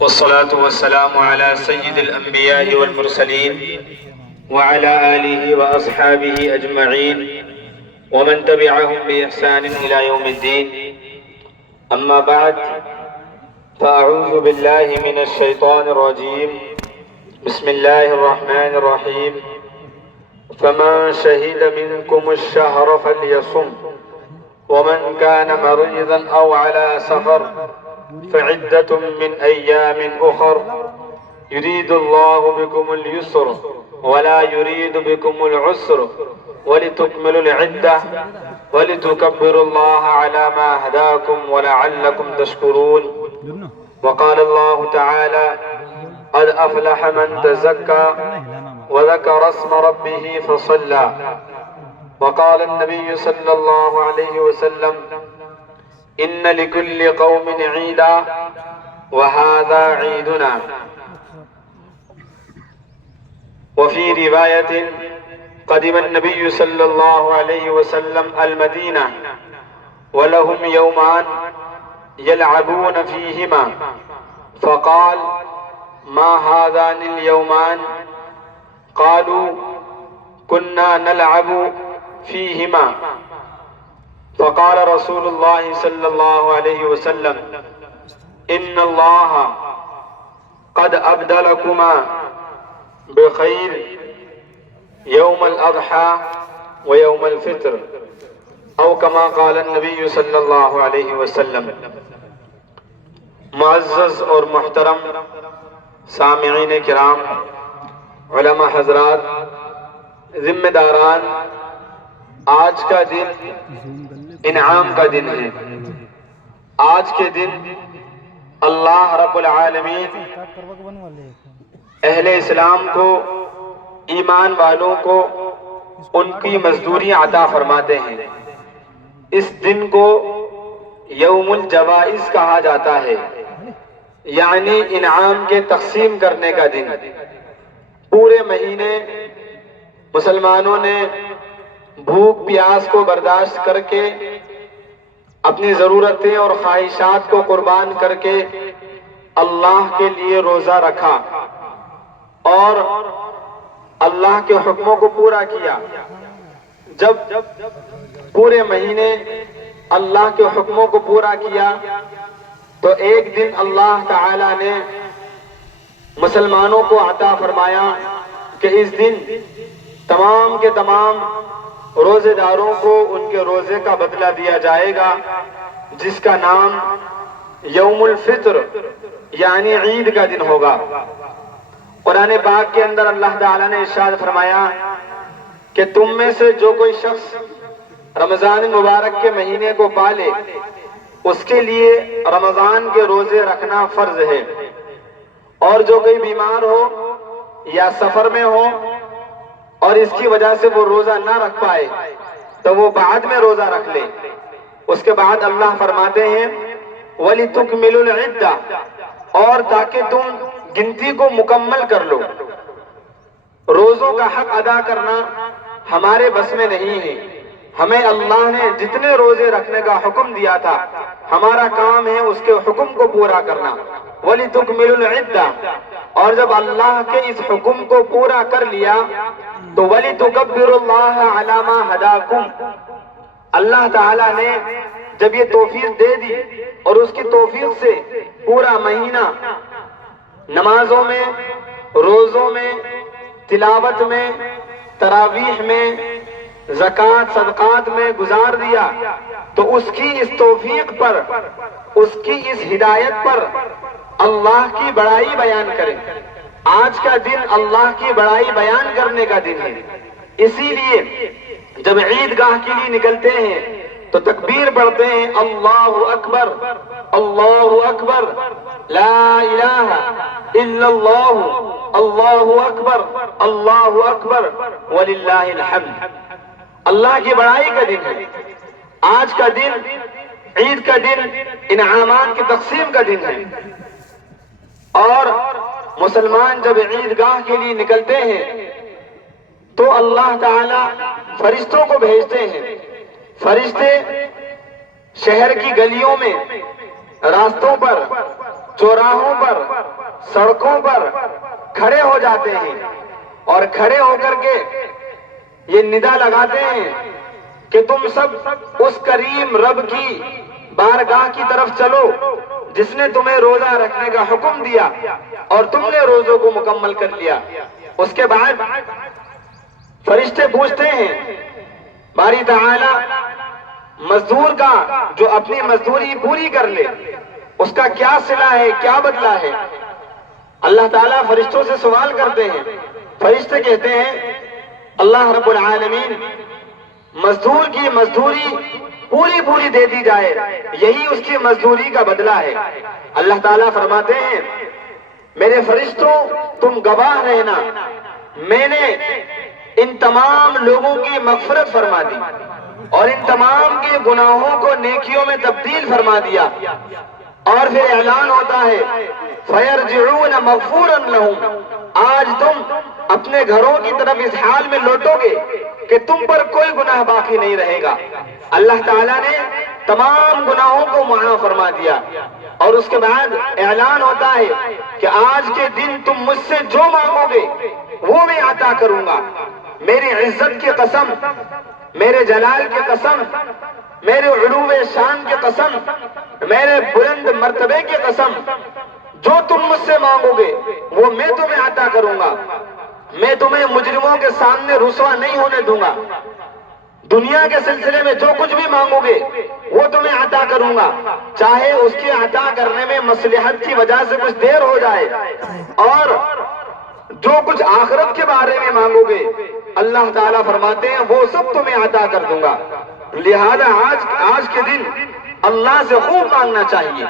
والصلاة والسلام على سيد الأنبياء والمرسلين وعلى آله وأصحابه أجمعين ومن تبعهم بإحسان إلى يوم الدين. أما بعد، فأعوذ بالله من الشيطان الرجيم. بسم الله الرحمن الرحيم. فمن شهد منكم الشهر فليصم ومن كان مريضا أو على سفر فعدة من أيام أخر يريد الله بكم اليسر ولا يريد بكم العسر ولتكملوا العدة ولتكبروا الله على ما هداكم ولعلكم تشكرون. وقال الله تعالى: قد أفلح من تزكى وذكر اسم ربه فصلى. وقال النبي صلى الله عليه وسلم: إن لكل قوم عيدا وهذا عيدنا. وفي رواية: قدم النبي صلى الله عليه وسلم المدينة ولهم يومان يلعبون فيهما، فقال: ما هذان اليومان؟ قالوا: كنا نلعب فيهما. فقال رسول الله صلى الله عليه وسلم: إن الله قد أبدلكما بخير يوم الأضحى ويوم الفطر، أو كما قال النبي صلی اللہ علیہ وسلم. معزز اور محترم سامعین کرام، علماء حضرات، ذمہ داران، آج کا دن انعام کا دن ہے. آج کے دن اللہ رب العالمین اہل اسلام کو، ایمان والوں کو ان کی مزدوری عطا فرماتے ہیں. اس دن کو یوم الجوائز کہا جاتا ہے، یعنی انعام کے تقسیم کرنے کا دن. پورے مہینے مسلمانوں نے بھوک پیاس کو برداشت کر کے، اپنی ضرورتیں اور خواہشات کو قربان کر کے اللہ کے لیے روزہ رکھا اور اللہ کے حکموں کو پورا کیا. جب پورے مہینے اللہ کے حکموں کو پورا کیا تو ایک دن اللہ تعالی نے مسلمانوں کو عطا فرمایا کہ اس دن تمام کے تمام روزے داروں کو ان کے روزے کا بدلہ دیا جائے گا، جس کا نام یوم الفطر یعنی عید کا دن ہوگا. قرآن پاک کے اندر اللہ تعالیٰ نے ارشاد فرمایا کہ تم میں سے جو کوئی شخص رمضان مبارک کے مہینے کو پالے اس کے لیے رمضان کے روزے رکھنا فرض ہے، اور جو کوئی بیمار ہو یا سفر میں ہو اور اس کی وجہ سے وہ روزہ نہ رکھ پائے تو وہ بعد میں روزہ رکھ لے. اس کے بعد اللہ فرماتے ہیں وَلِتُكْمِلُوا الْعِدَّةَ، اور تاکہ تم گنتی کو مکمل کر لو. روزوں کا حق ادا کرنا ہمارے بس میں نہیں ہے. ہمیں اللہ نے جتنے روزے رکھنے کا حکم دیا تھا، ہمارا کام ہے اس کے حکم کو پورا کرنا. وَلِتُكْمِلُوا الْعِدَّةَ، اور جب اللہ کے اس حکم کو پورا کر لیا تو وَلِتُكَبِّرُوا اللَّهَ عَلَى مَا هَدَاكُمْ، اللہ تعالیٰ نے جب یہ توفیق دے دی اور اس کی توفیق سے پورا مہینہ نمازوں میں، روزوں میں، تلاوت میں، تراویح میں، زکوٰۃ صدقات میں گزار دیا تو اس کی اس توفیق پر، اس کی اس ہدایت پر اللہ کی بڑائی بیان کریں. آج کا دن اللہ کی بڑائی بیان کرنے کا دن ہے. اسی لیے جب عید گاہ کے لیے نکلتے ہیں تو تکبیر پڑھتے ہیں: اللہ اکبر، اللہ اکبر، لا الہ الا اللہ، اللہ اکبر، اللہ اکبر، وللہ الحمد. اللہ کی بڑائی کا دن ہے. آج کا دن، عید کا دن، انعامات کی تقسیم کا دن ہے. اور مسلمان جب عید گاہ کے لیے نکلتے ہیں تو اللہ تعالی فرشتوں کو بھیجتے ہیں. فرشتے شہر کی گلیوں میں، راستوں پر، چوراہوں پر سڑکوں پر کھڑے ہو جاتے ہیں اور کھڑے ہو کر کے یہ ندا لگاتے ہیں کہ تم سب اس کریم رب کی بارگاہ کی طرف چلو جس نے تمہیں روزہ رکھنے کا حکم دیا اور تم نے روزوں کو مکمل کر لیا۔ اس کے بعد فرشتے پوچھتے ہیں باری تعالی مزدور کا جو اپنی مزدوری پوری کر لے اس کا کیا صلہ ہے، کیا بدلہ ہے؟ اللہ تعالیٰ فرشتوں سے سوال کرتے ہیں۔ فرشتے کہتے ہیں اللہ رب العالمین مزدور کی مزدوری پوری دے دی جائے، یہی اس کی مزدوری کا بدلہ ہے۔ اللہ تعالیٰ فرماتے ہیں میرے فرشتوں تم گواہ رہنا، میں نے ان تمام لوگوں کی مغفرت فرما دی اور ان تمام کے گناہوں کو نیکیوں میں تبدیل فرما دیا۔ اور پھر اعلان ہوتا ہے فَيَرْجِعُونَ مَغْفُورًا لَهُمْ، آج تم اپنے گھروں کی طرف اس حال میں لوٹو گے کہ تم پر کوئی گناہ باقی نہیں رہے گا۔ اللہ تعالیٰ نے تمام گناہوں کو معاف فرما دیا اور اس کے بعد اعلان ہوتا ہے کہ آج کے دن تم مجھ سے جو مانگو گے وہ میں عطا کروں گا۔ میری عزت کی قسم، میرے جلال کی قسم، میرے علو شان کی قسم، میرے بلند مرتبے کی قسم، جو تم مجھ سے مانگو گے وہ میں تمہیں عطا کروں گا۔ میں تمہیں مجرموں کے سامنے رسوا نہیں ہونے دوں گا۔ دنیا کے سلسلے میں جو کچھ بھی مانگو گے وہ تمہیں عطا کروں گا، چاہے اس کی عطا کرنے میں مصلحت کی وجہ سے کچھ دیر ہو جائے، اور جو کچھ آخرت کے بارے میں مانگو گے اللہ تعالیٰ فرماتے ہیں وہ سب تمہیں عطا کر دوں گا۔ لہذا آج کے دن اللہ سے خوب مانگنا چاہیے۔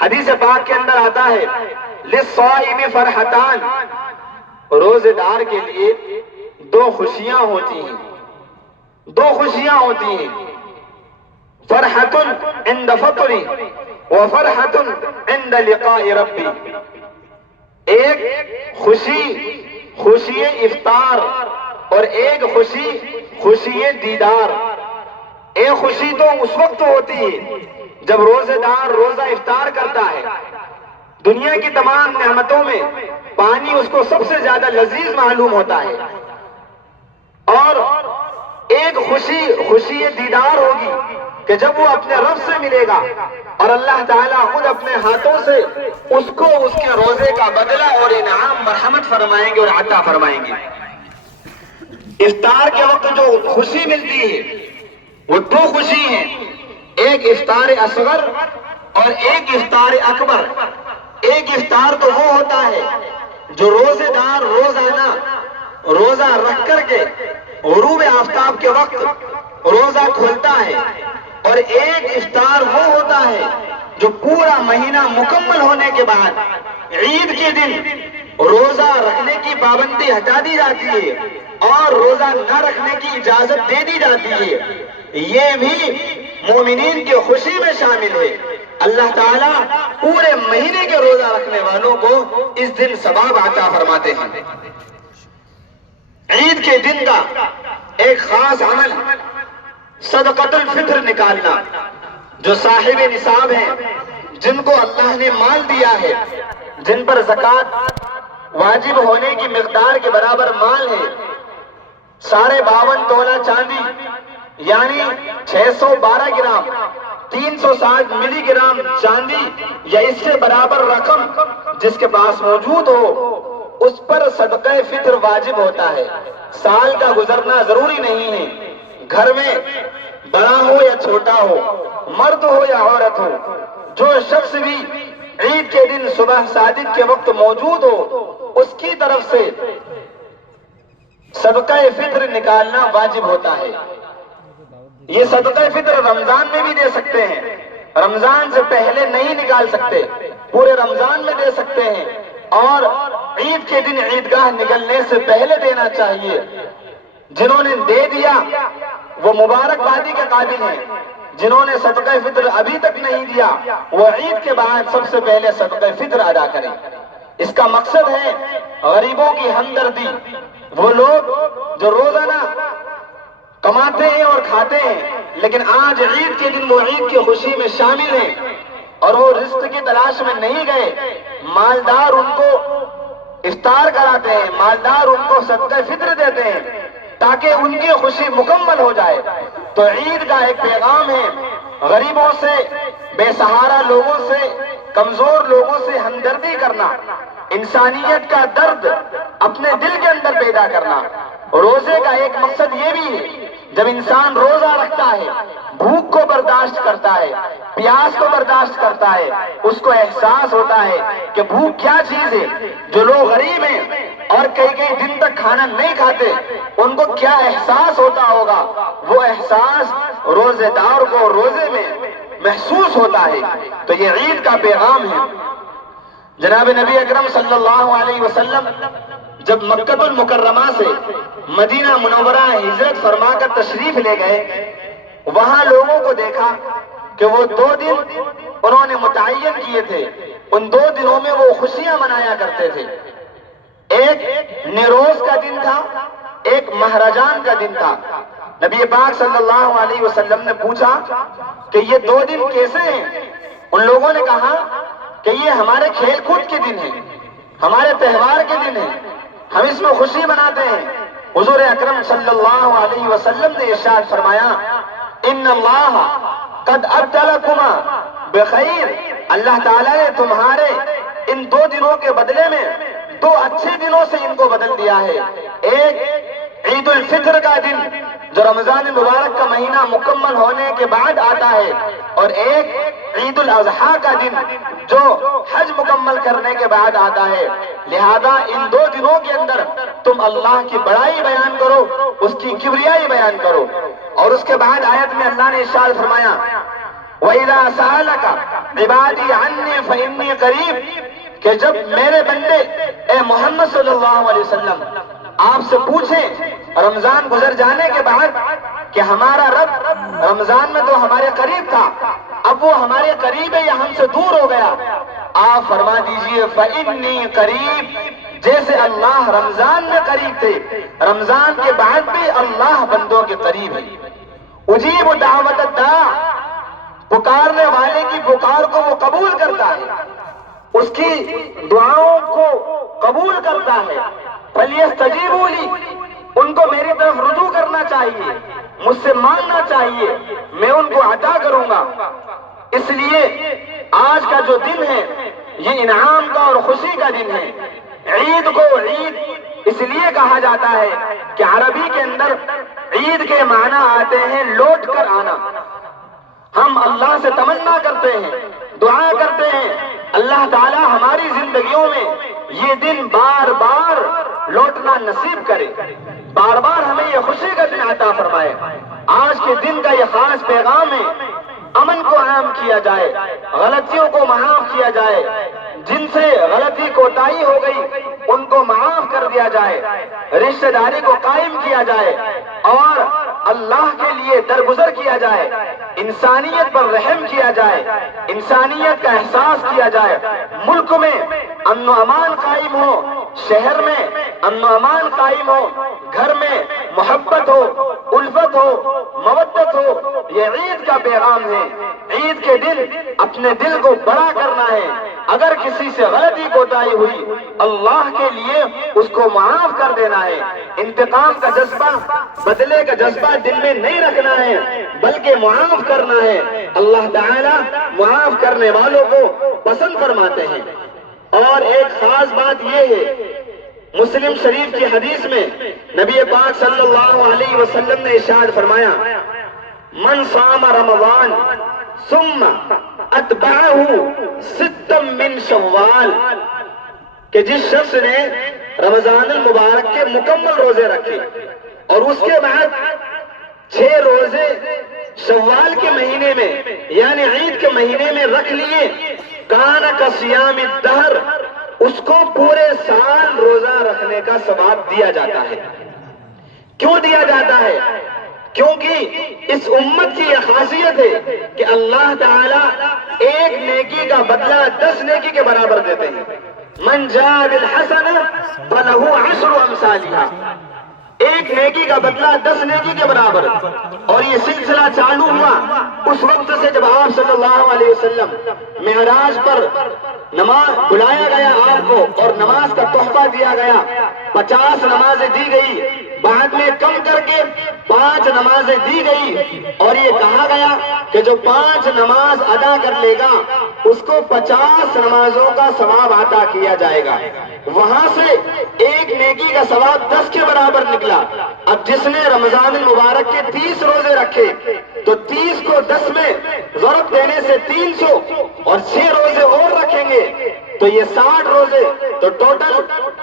حدیث پاک کے اندر آتا ہے لِلصَّائِمِ فَرْحَتَانِ، روزے دار کے لیے دو خوشیاں ہوتی ہیں، دو خوشیاں ہوتی ہیں، فرحۃ عند فطری وفرحۃ عند لقاء ربی۔ ایک خوشی افطار اور ایک خوشی دیدار۔ ایک خوشی تو اس وقت ہوتی ہے جب روزے دار روزہ افطار کرتا ہے، دنیا کی تمام نعمتوں میں پانی اس کو سب سے زیادہ لذیذ معلوم ہوتا ہے، اور ایک خوشی دیدار ہوگی کہ جب وہ اپنے رب سے ملے گا اور اللہ تعالیٰ خود اپنے ہاتھوں سے اس کو اس کے روزے کا بدلہ اور انعام مرحمت فرمائیں گے اور عطا فرمائیں گے۔ افطار کے وقت جو خوشی ملتی ہے وہ دو خوشی ہیں، ایک افطار اصغر اور ایک افطار اکبر۔ ایک افطار تو وہ ہوتا ہے جو روزے دار روزانہ روزہ رکھ کر کے غروب آفتاب کے وقت روزہ کھولتا ہے، اور ایک افطار وہ ہوتا ہے جو پورا مہینہ مکمل ہونے کے بعد عید کے دن روزہ رکھنے کی پابندی ہٹا دی جاتی ہے اور روزہ نہ رکھنے کی اجازت دے دی جاتی ہے۔ یہ بھی مومنین کی خوشی میں شامل ہے۔ اللہ تعالیٰ پورے مہینے کے روزہ رکھنے والوں کو اس دن ثواب عطا فرماتے ہیں۔ عید کے دن کا ایک خاص عمل صدقۃ الفطر نکالنا۔ جو صاحب نصاب ہیں، جن کو اللہ نے مال دیا ہے، جن پر زکوٰۃ واجب ہونے کی مقدار کے برابر مال ہے، 52.5 تولہ چاندی یعنی 612 گرام، 360 ملی گرام چاندی یا اس سے برابر رقم جس کے پاس موجود ہو، اس پر صدقہ فطر واجب ہوتا ہے۔ سال کا گزرنا ضروری نہیں ہے، گھر میں بڑا ہو یا چھوٹا ہو، مرد ہو یا عورت ہو، جو شخص بھی عید کے دن صبح صادق کے وقت موجود ہو اس کی طرف سے صدقہ فطر نکالنا واجب ہوتا ہے۔ یہ صدقہ فطر رمضان میں بھی دے سکتے ہیں، رمضان سے پہلے نہیں نکال سکتے، پورے رمضان میں دے سکتے ہیں، اور عید کے دن عیدگاہ نکلنے سے پہلے دینا چاہیے۔ جنہوں نے دے دیا وہ مبارکبادی کے قابل ہیں، جنہوں نے صدقہ فطر ابھی تک نہیں دیا وہ عید کے بعد سب سے پہلے صدقہ فطر ادا کریں۔ اس کا مقصد ہے غریبوں کی ہمدردی۔ وہ لوگ جو روزانہ کماتے ہیں اور کھاتے ہیں لیکن آج عید کے دن وہ عید کی خوشی میں شامل ہیں اور وہ رزق کی تلاش میں نہیں گئے، مالدار ان کو افطار کراتے ہیں، مالدار ان کو صدقہ فطر دیتے ہیں تاکہ ان کی خوشی مکمل ہو جائے۔ تو عید کا ایک پیغام ہے غریبوں سے، بے سہارا لوگوں سے، کمزور لوگوں سے ہمدردی کرنا، انسانیت کا درد اپنے دل کے اندر پیدا کرنا۔ روزے کا ایک مقصد یہ بھی ہے، جب انسان روزہ رکھتا ہے، بھوک کو برداشت کرتا ہے، پیاس کو برداشت کرتا ہے، اس کو احساس ہوتا ہے کہ بھوک کیا چیز ہے۔ جو لوگ غریب ہیں اور کئی دن تک کھانا نہیں کھاتے، ان کو کیا احساس ہوتا ہوگا، وہ احساس روزے دار کو روزے میں محسوس ہوتا ہے۔ تو یہ عید کا پیغام ہے۔ جناب نبی اکرم صلی اللہ علیہ وسلم جب مکہ المکرمہ سے مدینہ منورہ ہجرت فرما کر تشریف لے گئے، وہاں لوگوں کو دیکھا کہ وہ 2 دن انہوں نے متعین کیے تھے، ان 2 دنوں میں وہ خوشیاں منایا کرتے تھے۔ ایک نیروز کا دن تھا، ایک مہرجان کا دن تھا۔ نبی پاک صلی اللہ علیہ وسلم نے پوچھا کہ یہ 2 دن کیسے ہیں؟ ان لوگوں نے کہا کہ یہ ہمارے کھیل کود کے دن ہیں، ہمارے تہوار کے دن ہیں، ہم اس میں خوشی مناتے ہیں۔ حضور اکرم صلی اللہ علیہ وسلم نے ارشاد فرمایا، ان اللہ قد ابدلکما بخیر، اللہ تعالیٰ نے تمہارے ان 2 دنوں کے بدلے میں 2 اچھے دنوں سے ان کو بدل دیا ہے۔ ایک عید الفطر کا دن جو رمضان مبارک کا مہینہ مکمل ہونے کے بعد آتا ہے، اور ایک عید الاضحیٰ کا دن جو حج مکمل کرنے کے بعد آتا ہے۔ لہذا ان 2 دنوں کے اندر تم اللہ کی بڑائی بیان کرو، اس کی کبریائی بیان کرو۔ اور اس کے بعد آیت میں اللہ نے ارشاد فرمایا، وَإِذَا سَأَلَكَ عِبَادِي عَنِّي فَإِنِّي قَرِيبٌ، کہ جب میرے بندے اے محمد صلی اللہ علیہ وسلم آپ سے پوچھیں رمضان گزر جانے کے بعد کہ ہمارا رب رمضان میں تو ہمارے قریب تھا، اب وہ ہمارے قریب ہے یا ہم سے دور ہو گیا، آپ فرما دیجئے فَإِنِّي قَرِيب، جیسے اللہ رمضان میں قریب تھے، رمضان کے بعد بھی اللہ بندوں کے قریب ہے۔ اجیب دعوت الداع، پکارنے والے کی پکار کو وہ قبول کرتا ہے، اس کی دعاؤں کو قبول کرتا ہے۔ فَلْيَسْتَجِيبُوا لِي، ان کو میری طرف رجوع کرنا چاہیے، مجھ سے مانگنا چاہیے، میں ان کو عطا کروں گا۔ اس لیے آج کا جو دن ہے یہ انعام کا اور خوشی کا دن ہے۔ عید کو عید اس لیے کہا جاتا ہے کہ عربی کے اندر عید کے معنی آتے ہیں لوٹ کر آنا۔ ہم اللہ سے تمنا کرتے ہیں، دعا کرتے ہیں، اللہ تعالی ہماری زندگیوں میں یہ دن بار بار لوٹنا نصیب کرے، بار بار ہمیں یہ خوشی کا دن عطا فرمائے۔ آج کے دن کا یہ خاص پیغام ہے، امن کو عام کیا جائے، غلطیوں کو معاف کیا جائے، جن سے غلطی کوتاہی ہو گئی ان کو معاف کر دیا جائے، رشتہ داری کو قائم کیا جائے اور اللہ کے لیے درگزر کیا جائے، انسانیت پر رحم کیا جائے، انسانیت کا احساس کیا جائے، ملک میں امن و امان قائم ہو، شہر میں امن و امان قائم ہو، گھر میں محبت ہو، الفت ہو، مودت ہو۔ یہ عید کا پیغام ہے۔ عید کے دن اپنے دل کو بڑا کرنا ہے، اگر کسی سے غلطی کوتاہی ہوئی اللہ کے لیے اس کو معاف کر دینا ہے، انتقام کا جذبہ، بدلے کا جذبہ دل میں نہیں رکھنا ہے بلکہ معاف کرنا ہے۔ اللہ تعالیٰ معاف کرنے والوں کو پسند فرماتے ہیں۔ اور ایک خاص بات یہ ہے، مسلم شریف کی حدیث میں نبی پاک صلی اللہ علیہ وسلم نے ارشاد فرمایا، من صام رمضان ثم اتبعہ ستا من شوال، کہ جس شخص نے رمضان المبارک کے مکمل روزے رکھے اور اس کے بعد 6 روزے شوال کے مہینے میں یعنی عید کے مہینے میں رکھ لیے، کان کصیام الدہر، اس کو پورے سال روزہ رکھنے کا ثواب دیا جاتا ہے۔ کیوں دیا جاتا ہے؟ کیونکہ اس امت کی یہ خاصیت ہے کہ اللہ تعالیٰ ایک نیکی کا بدلہ 10 نیکی کے برابر دیتے ہیں۔ من جاء بالحسنہ فلہ 10 امثالھا، ایک نیکی کا بدلہ 10 نیکی کے برابر. اور یہ سلسلہ چالو ہوا اس وقت سے جب آپ صلی اللہ علیہ وسلم معراج پر نماز بلایا گیا آپ کو اور نماز کا تحفہ دیا گیا. 50 نمازیں دی گئی، بعد میں کم کر کے 5 نمازیں دی گئی، اور یہ کہا گیا کہ جو 5 نماز ادا کر لے گا اس کو 50 نمازوں کا ثواب عطا کیا جائے گا. وہاں سے ایک نیکی کا ثواب 10 کے برابر نکلا. اب جس نے رمضان المبارک کے 30 روزے رکھے تو 30 کو 10 میں ضرب دینے سے 300، اور 6 روزے اور رکھیں گے تو یہ 60 روزے، تو ٹوٹل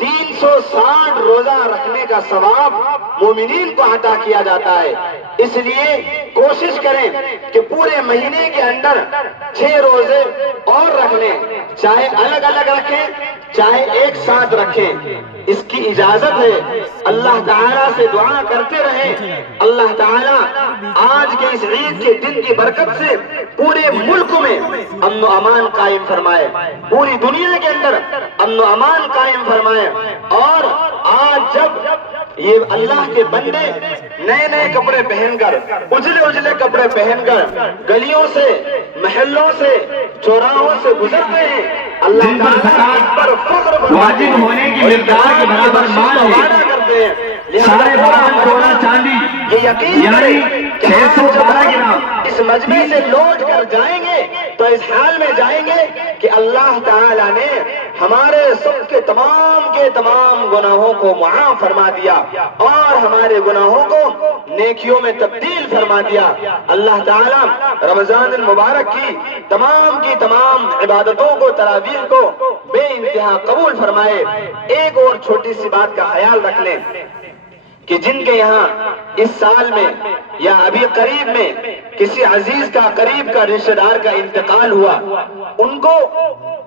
360 روزہ رکھنے کا ثواب مومنین کو عطا کیا جاتا ہے. اس لیے کوشش کریں کہ پورے مہینے کے اندر 6 روزے اور رکھ لیں، چاہے الگ الگ رکھیں چاہے ایک ساتھ رکھیں. اس کی اجازت ہے. اللہ تعالیٰ سے دعا کرتے رہیں اللہ تعالیٰ آج کے اس عید کے دن کی برکت سے پورے ملک میں امن و امان قائم فرمائے، پوری دنیا کے اندر امن و امان قائم فرمائے. اور آج جب یہ اللہ کے بندے نئے نئے کپڑے پہن کر، اجلے کپڑے پہن کر گلیوں سے، محلوں سے، چوراہوں سے گزرتے ہیں، اللہ تعالیٰ پر فخر واجب ہونے کی مقدار کے برابر مال کرتے ہیں. سارے باہر سونا چاندی یہ یقین یعنی 612 گرام اس مجمع سے لوٹ کر جائیں گے تو اس حال میں جائیں گے کہ اللہ تعالیٰ نے ہمارے سب کے تمام گناہوں کو معاف فرما دیا اور ہمارے گناہوں کو نیکیوں میں تبدیل فرما دیا. اللہ تعالیٰ رمضان المبارک کی تمام عبادتوں کو، تراویح کو بے انتہا قبول فرمائے. ایک اور چھوٹی سی بات کا خیال رکھ لیں کہ جن کے یہاں اس سال میں یا ابھی قریب میں کسی عزیز کا، قریب کا، رشتہ دار کا انتقال ہوا، ان کو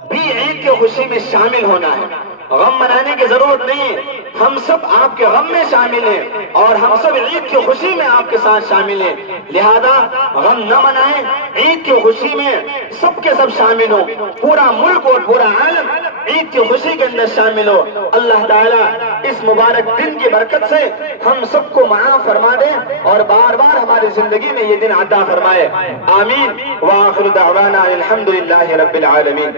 بھی عید کی خوشی میں شامل ہونا ہے. غم منانے کی ضرورت نہیں ہے، ہم سب آپ کے غم میں شامل ہیں اور ہم سب عید کی خوشی میں آپ کے ساتھ شامل ہیں. لہذا غم نہ منائیں، عید کی خوشی میں سب کے سب شامل ہوں، پورا ملک اور پورا عالم عید کی خوشی کے اندر شامل ہو. اللہ تعالیٰ اس مبارک دن کی برکت سے ہم سب کو معاف فرما دے اور بار بار ہماری زندگی میں یہ دن عطا فرمائے. آمین. وآخر دعوانا الحمدللہ رب العالمین.